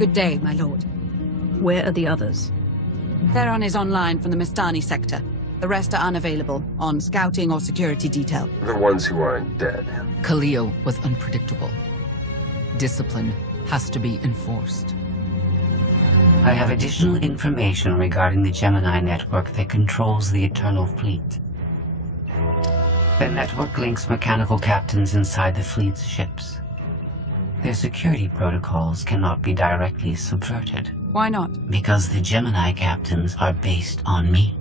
Good day, my lord. Where are the others? Theron is online from the Mistani sector. The rest are unavailable, on scouting or security detail. The ones who aren't dead. Khalil was unpredictable. Discipline has to be enforced. I have additional information regarding the Gemini network that controls the Eternal Fleet. The network links mechanical captains inside the fleet's ships. Their security protocols cannot be directly subverted. Why not? Because the Gemini captains are based on me.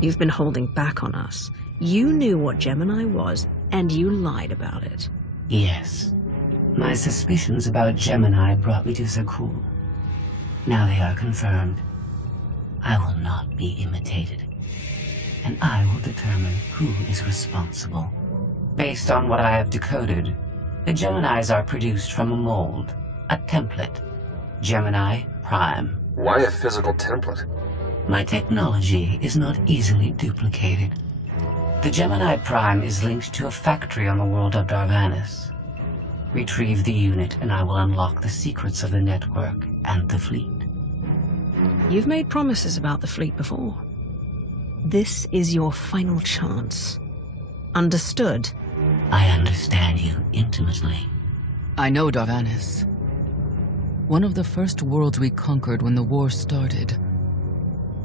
You've been holding back on us. You knew what Gemini was, and you lied about it. Yes. My suspicions about Gemini brought me to Zakul. Now they are confirmed. I will not be imitated. And I will determine who is responsible. Based on what I have decoded, the Geminis are produced from a mold, a template. Gemini Prime. Why a physical template? My technology is not easily duplicated. The Gemini Prime is linked to a factory on the world of Darvanis. Retrieve the unit and I will unlock the secrets of the network and the fleet. You've made promises about the fleet before. This is your final chance. Understood? I understand you intimately. I know Darvanis. One of the first worlds we conquered when the war started.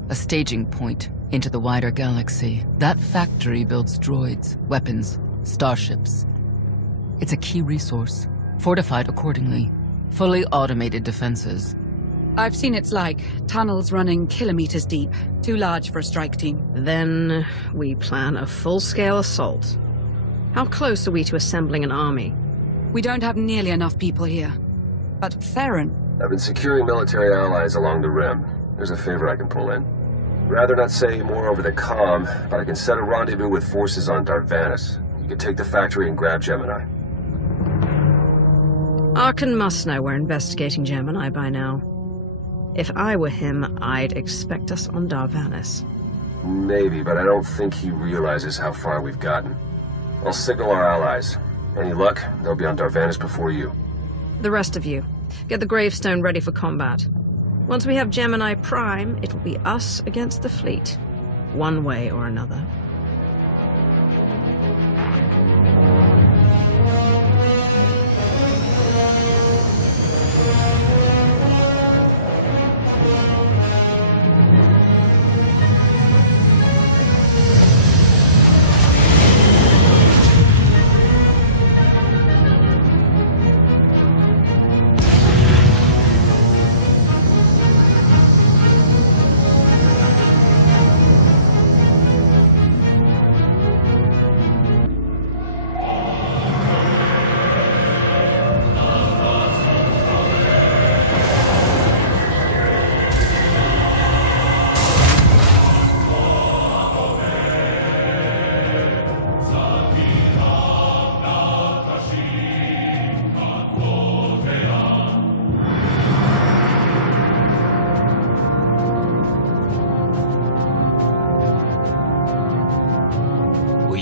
A staging point into the wider galaxy. That factory builds droids, weapons, starships. It's a key resource, fortified accordingly. Fully automated defenses. I've seen it's like tunnels running kilometers deep. Too large for a strike team. Then we plan a full-scale assault. How close are we to assembling an army? We don't have nearly enough people here. But Theron... I've been securing military allies along the rim. There's a favor I can pull in. Rather not say more over the comm, but I can set a rendezvous with forces on Darvanis. You can take the factory and grab Gemini. Arkan must know we're investigating Gemini by now. If I were him, I'd expect us on Darvanis. Maybe, but I don't think he realizes how far we've gotten. I'll signal our allies. Any luck, they'll be on Darvanis before you. The rest of you, get the gravestone ready for combat. Once we have Gemini Prime, it will be us against the fleet, one way or another.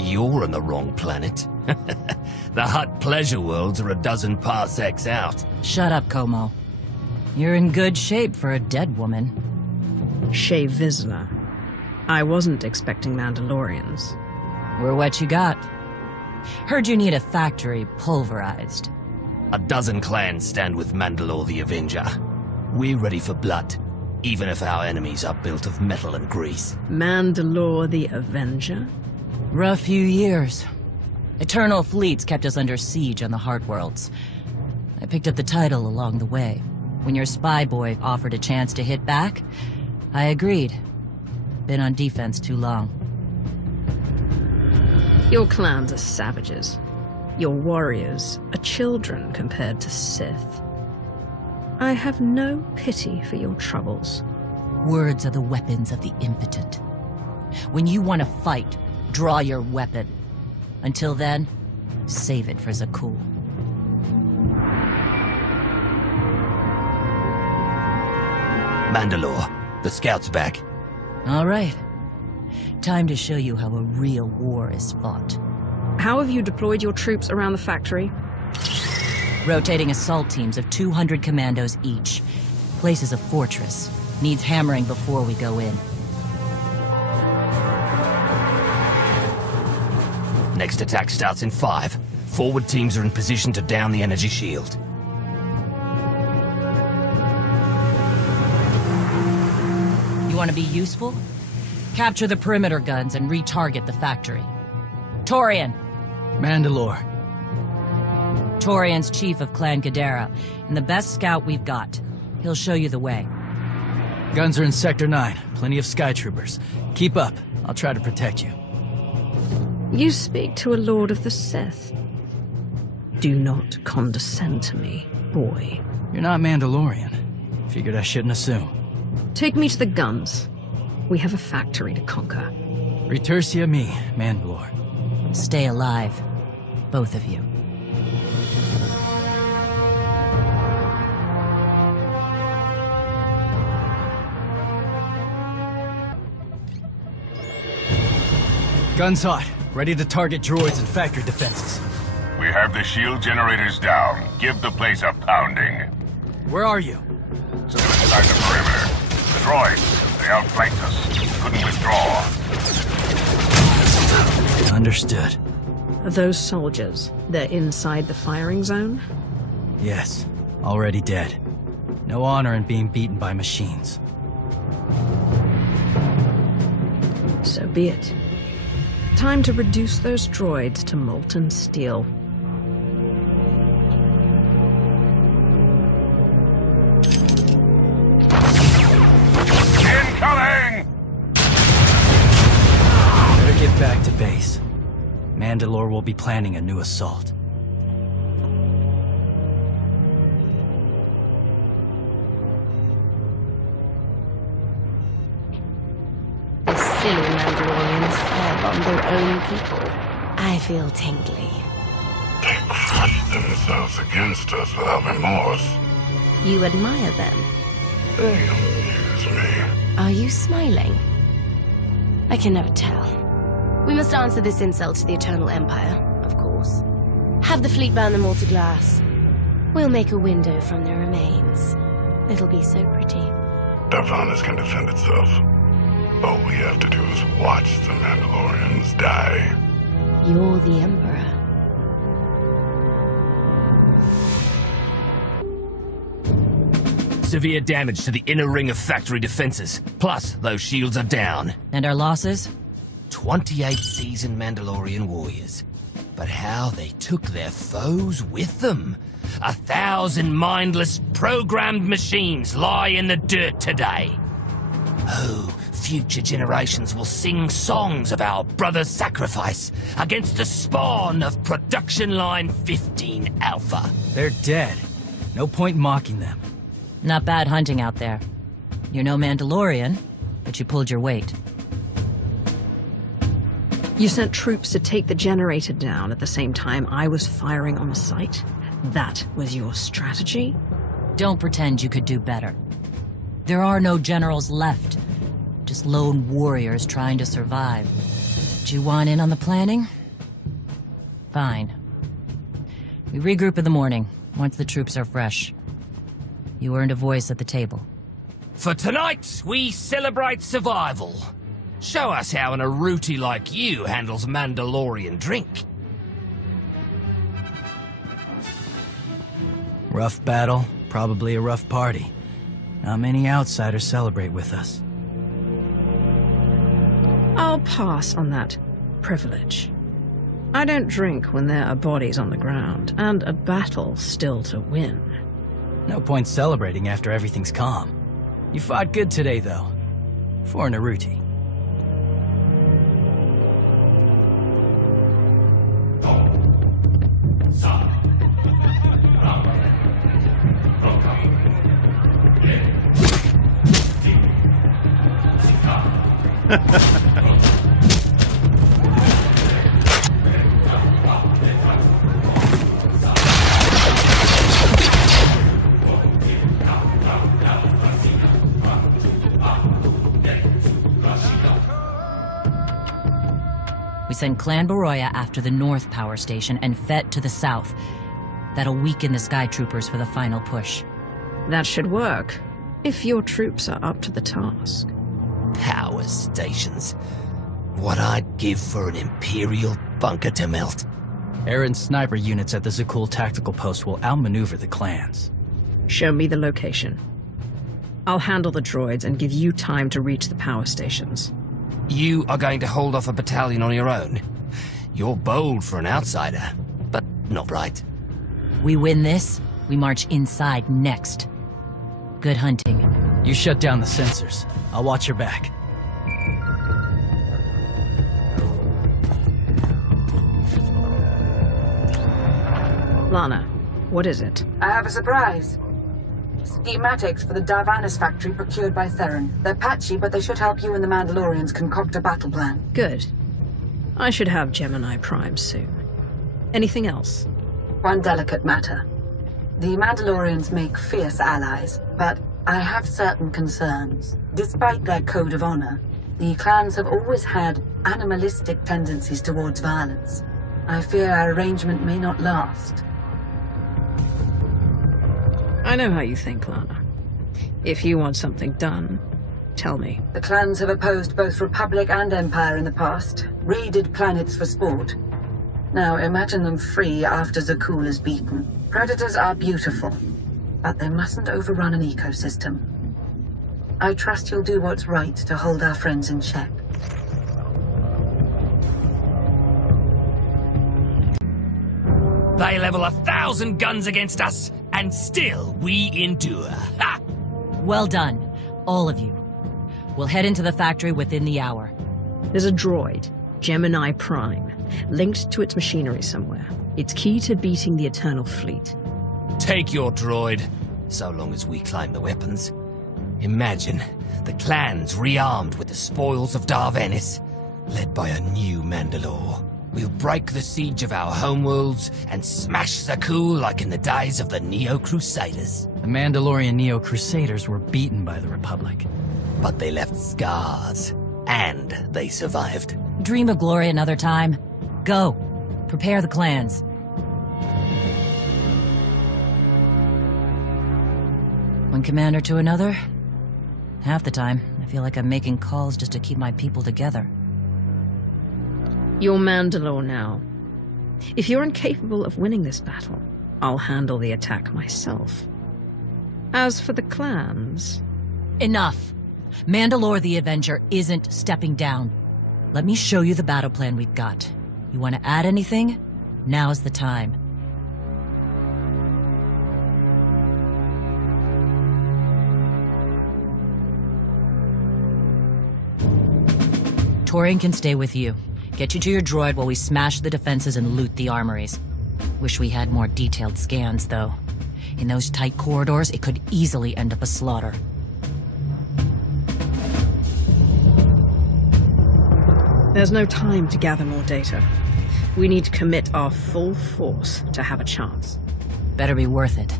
You're on the wrong planet. The Hutt pleasure worlds are a dozen parsecs out. Shut up, Como. You're in good shape for a dead woman. Shea Vizsla. I wasn't expecting Mandalorians. We're what you got. Heard you need a factory pulverized. A dozen clans stand with Mandalore the Avenger. We're ready for blood, even if our enemies are built of metal and grease. Mandalore the Avenger? Rough few years. Eternal fleets kept us under siege on the Heart Worlds. I picked up the title along the way. When your spy boy offered a chance to hit back, I agreed. Been on defense too long. Your clans are savages. Your warriors are children compared to Sith. I have no pity for your troubles. Words are the weapons of the impotent. When you want to fight, draw your weapon. Until then, save it for Zakul. Mandalore, the scout's back. All right. Time to show you how a real war is fought. How have you deployed your troops around the factory? Rotating assault teams of 200 commandos each. Place is a fortress. Needs hammering before we go in. Next attack starts in 5. Forward teams are in position to down the energy shield. You want to be useful? Capture the perimeter guns and retarget the factory. Torian! Mandalore. Torian's chief of Clan Ghidorah, and the best scout we've got. He'll show you the way. Guns are in Sector 9. Plenty of Sky Troopers. Keep up. I'll try to protect you. You speak to a Lord of the Sith. Do not condescend to me, boy. You're not Mandalorian. Figured I shouldn't assume. Take me to the guns. We have a factory to conquer. Retursia me, Mandalore. Stay alive, both of you. Guns hot. Ready to target droids and factory defenses. We have the shield generators down. Give the place a pounding. Where are you? Still inside the perimeter. The droids, they outflanked us. Couldn't withdraw. Understood. Those soldiers, they're inside the firing zone? Yes. Already dead. No honor in being beaten by machines. So be it. Time to reduce those droids to molten steel. Incoming! Better get back to base. Mandalore will be planning a new assault. Silly Mandalorians firebomb their own people. I feel tingly. They crushed themselves against us without remorse. You admire them? They amuse me. Are you smiling? I can never tell. We must answer this insult to the Eternal Empire, of course. Have the fleet burn them all to glass. We'll make a window from their remains. It'll be so pretty. Darvanus can defend itself. All we have to do is watch the Mandalorians die. You're the Emperor. Severe damage to the inner ring of factory defenses. Plus, those shields are down. And our losses? 28 seasoned Mandalorian warriors. But how they took their foes with them. 1,000 mindless, programmed machines lie in the dirt today. Oh, future generations will sing songs of our brother's sacrifice against the spawn of Production Line 15 Alpha. They're dead. No point mocking them. Not bad hunting out there. You're no Mandalorian, but you pulled your weight. You sent troops to take the generator down at the same time I was firing on the site? That was your strategy? Don't pretend you could do better. There are no generals left. Just lone warriors trying to survive. Do you want in on the planning? Fine. We regroup in the morning, once the troops are fresh. You earned a voice at the table. For tonight, we celebrate survival. Show us how an Aruti like you handles Mandalorian drink. Rough battle, probably a rough party. Not many outsiders celebrate with us. I'll pass on that privilege. I don't drink when there are bodies on the ground, and a battle still to win. No point celebrating after everything's calm. You fought good today, though. For an Aruti. We send Clan Baroya after the North Power Station and Fett to the south. That'll weaken the Sky Troopers for the final push. That should work, if your troops are up to the task. Power stations. What I'd give for an Imperial bunker to melt. Aaron's sniper units at the Zakul tactical post will outmaneuver the clans. Show me the location. I'll handle the droids and give you time to reach the power stations. You are going to hold off a battalion on your own? You're bold for an outsider, but not right. We win this, we march inside next. Good hunting. You shut down the sensors. I'll watch your back. Lana, what is it? I have a surprise. Schematics for the Darvanis factory procured by Theron. They're patchy, but they should help you and the Mandalorians concoct a battle plan. Good. I should have Gemini Prime soon. Anything else? One delicate matter. The Mandalorians make fierce allies, but I have certain concerns. Despite their code of honor, the clans have always had animalistic tendencies towards violence. I fear our arrangement may not last. I know how you think, Lana. If you want something done, tell me. The clans have opposed both Republic and Empire in the past, raided planets for sport. Now imagine them free after Zakul is beaten. Predators are beautiful, but they mustn't overrun an ecosystem. I trust you'll do what's right to hold our friends in check. They level 1,000 guns against us, and still we endure. Ha! Well done, all of you. We'll head into the factory within the hour. There's a droid, Gemini Prime, linked to its machinery somewhere. It's key to beating the Eternal Fleet. Take your droid, so long as we claim the weapons. Imagine the clans rearmed with the spoils of Darvanis, led by a new Mandalore. We'll break the siege of our homeworlds and smash Zakul like in the days of the Neo-Crusaders. The Mandalorian Neo-Crusaders were beaten by the Republic. But they left scars, and they survived. Dream of glory another time. Go. Prepare the clans. One commander to another. Half the time, I feel like I'm making calls just to keep my people together. You're Mandalore now. If you're incapable of winning this battle, I'll handle the attack myself. As for the clans... Enough! Mandalore the Avenger isn't stepping down. Let me show you the battle plan we've got. You want to add anything? Now's the time. Torian can stay with you. Get you to your droid while we smash the defenses and loot the armories. Wish we had more detailed scans, though. In those tight corridors, it could easily end up a slaughter. There's no time to gather more data. We need to commit our full force to have a chance. Better be worth it.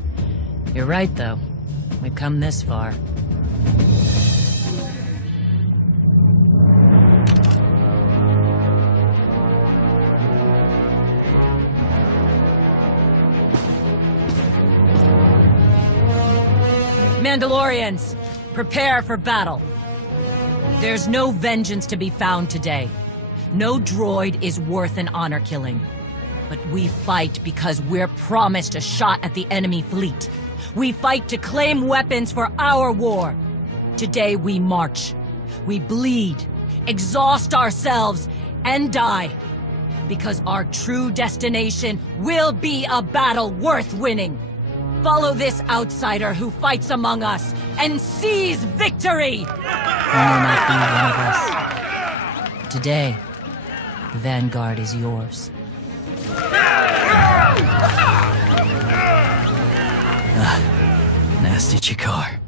You're right, though. We've come this far. Mandalorians, prepare for battle. There's no vengeance to be found today. No droid is worth an honor killing. But we fight because we're promised a shot at the enemy fleet. We fight to claim weapons for our war. Today we march. We bleed, exhaust ourselves, and die. Because our true destination will be a battle worth winning. Follow this outsider who fights among us and seize victory! You may not be one of us. Today, the Vanguard is yours. Nasty Chikar.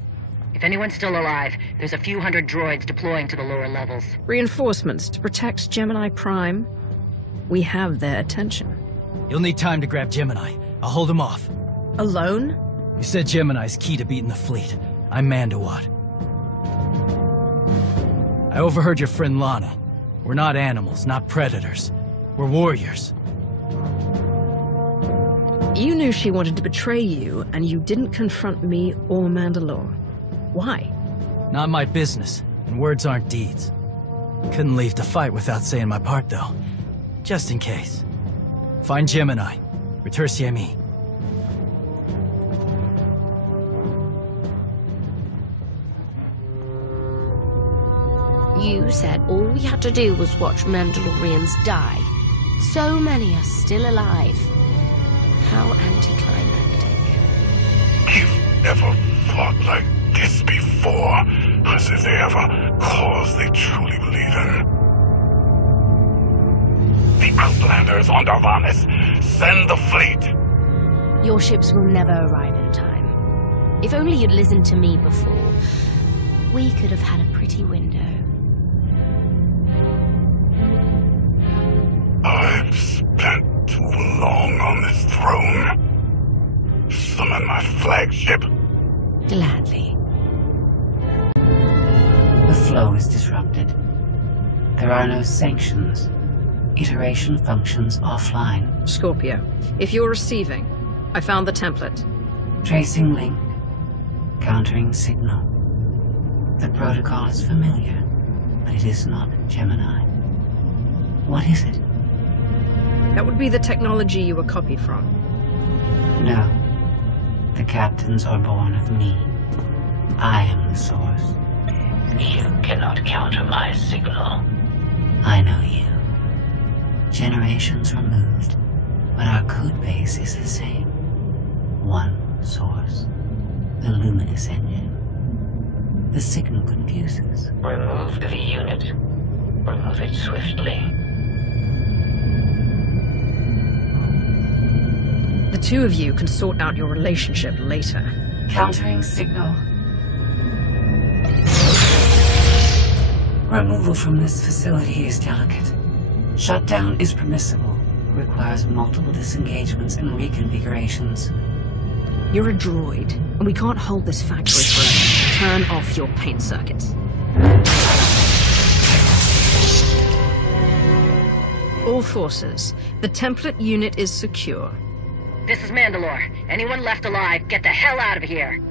If anyone's still alive, there's a few hundred droids deploying to the lower levels. Reinforcements to protect Gemini Prime. We have their attention. You'll need time to grab Gemini. I'll hold him off. Alone? You said Gemini's key to beating the fleet. I'm Mandawad. I overheard your friend Lana. We're not animals, not predators. We're warriors. You knew she wanted to betray you, and you didn't confront me or Mandalore. Why? Not my business, and words aren't deeds. Couldn't leave to fight without saying my part, though. Just in case. Find Gemini. Retursier me. You said all we had to do was watch Mandalorians die. So many are still alive. How anticlimactic. You've never fought like this before, as if they have a cause they truly believe in. The Outlanders on Darvanis, send the fleet! Your ships will never arrive in time. If only you'd listened to me before, we could have had a pretty window. I've spent too long on this throne. Summon my flagship. Gladly. The flow is disrupted. There are no sanctions. Iteration functions offline. Scorpio, if you're receiving, I found the template. Tracing link. Countering signal. The protocol is familiar, but it is not Gemini. What is it? That would be the technology you were copied from. No. The captains are born of me. I am the source. You cannot counter my signal. I know you. Generations removed, but our code base is the same. One source. The luminous engine. The signal confuses. Remove the unit. Remove it swiftly. The two of you can sort out your relationship later. Countering signal. Removal from this facility is delicate. Shutdown is permissible. Requires multiple disengagements and reconfigurations. You're a droid, and we can't hold this factory forever. Turn off your paint circuits. All forces, the template unit is secure. This is Mandalore. Anyone left alive, get the hell out of here.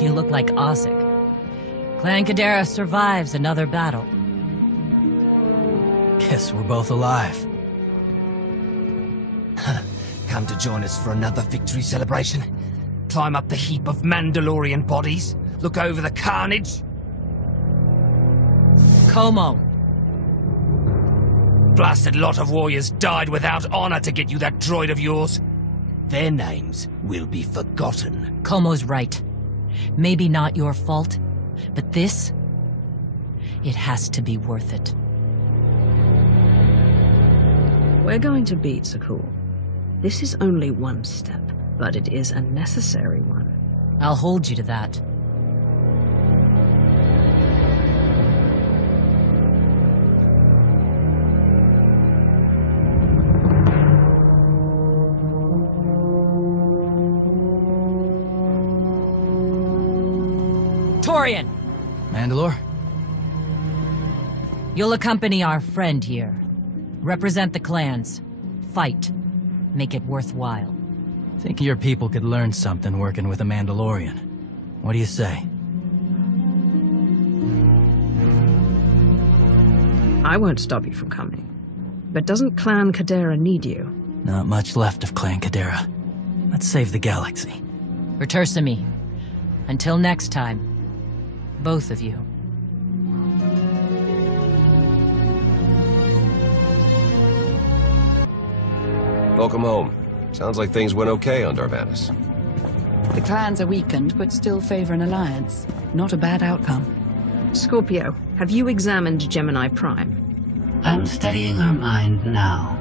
You look like Osik. Clan Kadera survives another battle. Guess we're both alive. Come to join us for another victory celebration? Climb up the heap of Mandalorian bodies? Look over the carnage? Como. Blasted lot of warriors died without honor to get you that droid of yours. Their names will be forgotten. Como's right. Maybe not your fault, but this, it has to be worth it. We're going to beat Sakul. This is only one step, but it is a necessary one. I'll hold you to that. Torian! Mandalore? You'll accompany our friend here. Represent the clans. Fight. Make it worthwhile. Think your people could learn something working with a Mandalorian. What do you say? I won't stop you from coming. But doesn't Clan Kadera need you? Not much left of Clan Kadera. Let's save the galaxy. Retursamy. Until next time, both of you. Welcome home. Sounds like things went okay on Darvanis. The clans are weakened, but still favor an alliance. Not a bad outcome. Scorpio, have you examined Gemini Prime? I'm studying her mind now.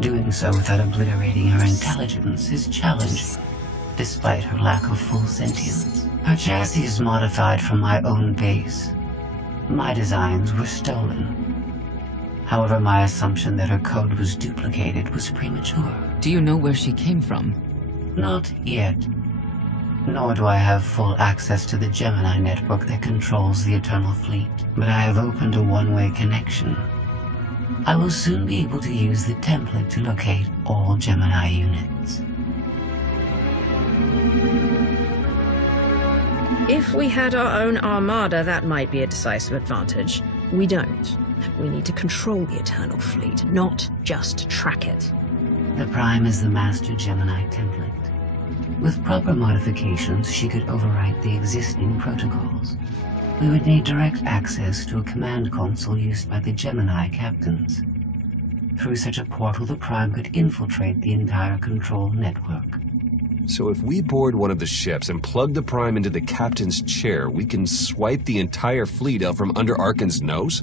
Doing so without obliterating her intelligence is challenging, despite her lack of full sentience. Her chassis is modified from my own base. My designs were stolen. However, my assumption that her code was duplicated was premature. Do you know where she came from? Not yet. Nor do I have full access to the Gemini network that controls the Eternal Fleet. But I have opened a one-way connection. I will soon be able to use the template to locate all Gemini units. If we had our own armada, that might be a decisive advantage. We don't. We need to control the Eternal Fleet, not just track it. The Prime is the master Gemini template. With proper modifications, she could overwrite the existing protocols. We would need direct access to a command console used by the Gemini captains. Through such a portal, the Prime could infiltrate the entire control network. So if we board one of the ships and plug the Prime into the captain's chair, we can swipe the entire fleet out from under Arkan's nose?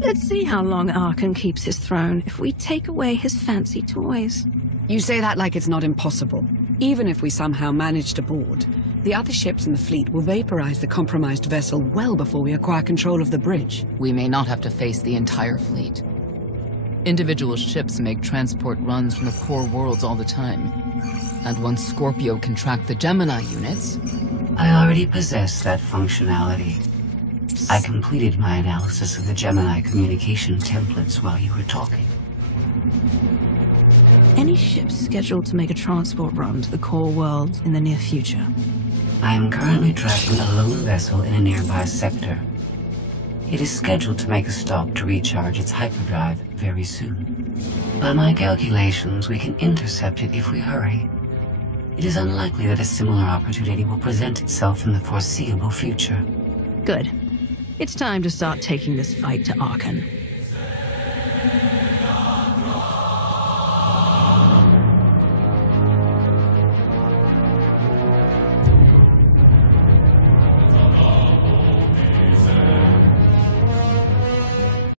Let's see how long Arkan keeps his throne if we take away his fancy toys. You say that like it's not impossible. Even if we somehow manage to board, the other ships in the fleet will vaporize the compromised vessel well before we acquire control of the bridge. We may not have to face the entire fleet. Individual ships make transport runs from the core worlds all the time. And once Scorpio can track the Gemini units... I already possess that functionality. I completed my analysis of the Gemini communication templates while you were talking. Any ships scheduled to make a transport run to the core worlds in the near future? I am currently tracking a lone vessel in a nearby sector. It is scheduled to make a stop to recharge its hyperdrive very soon. By my calculations, we can intercept it if we hurry. It is unlikely that a similar opportunity will present itself in the foreseeable future. Good. It's time to start taking this fight to Arkan.